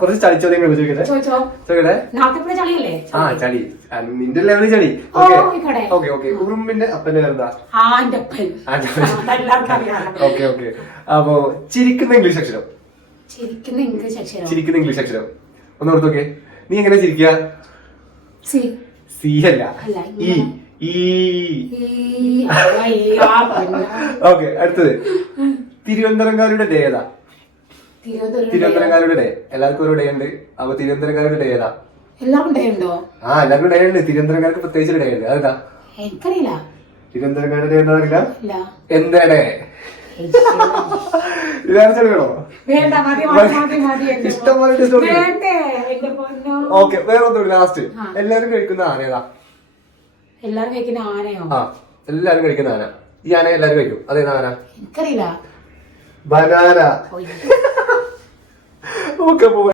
കുറച്ച് ചളി ചോദ്യങ്ങൾ ചോദിക്കട്ടെ ചോദിക്കട്ടെ ആ ചളി. നിന്റെ ലെവലിൽ ചളി. ഓക്കെ. ഓക്കെ. ഉറുമ്പിന്റെ അപ്പന്റെ പേരെന്താ? Okay okay. അപ്പോ ചിരിക്കുന്ന ഇംഗ്ലീഷ് അക്ഷരം. ചിരിക്കുന്ന ഇംഗ്ലീഷ് അക്ഷരം. ചിരിക്കുന്ന ഇംഗ്ലീഷ് അക്ഷരം. ഒന്ന് ഓർത്തോക്കെ നീ എങ്ങനെ ചിരിക്കുക സി. സി അല്ല. ഇ. ഓക്കെ അടുത്തത്. തിരുവനന്തപുരംകാരുടെ ഡേ തിരുവനന്തപുരം ഡേ എല്ലാവർക്കും ഒരു ഡേ ഉണ്ട്. അപ്പൊ തിരുവനന്തപുരം ഡേ ഏതാ? എല്ലാവർക്കും ഡേ ഉണ്ടോ? ആ എല്ലാവർക്കും ഡേ ഉണ്ട്. തിരുവനന്തപുരം പ്രത്യേകിച്ച് ഡേ ഉണ്ട്. അതെന്താ? എനിക്കറിയില്ല. തിരുവനന്തപുരംകാരുടെ ഡേ എന്താ അറിയില്ല? എന്താ ഡേ ഓക്കെ വേറെ ഒന്നും ലാസ്റ്റ് എല്ലാരും കഴിക്കുന്ന ആന ഏതാ? എല്ലാരും കഴിക്കുന്ന ആനയോ? ആ എല്ലാവരും കഴിക്കുന്ന ആന. ഈ ആന എല്ലാവരും കഴിക്കും. അതേതാ ആന? എനിക്കറിയില്ല. ബനാന ഓ, ഓക്കെ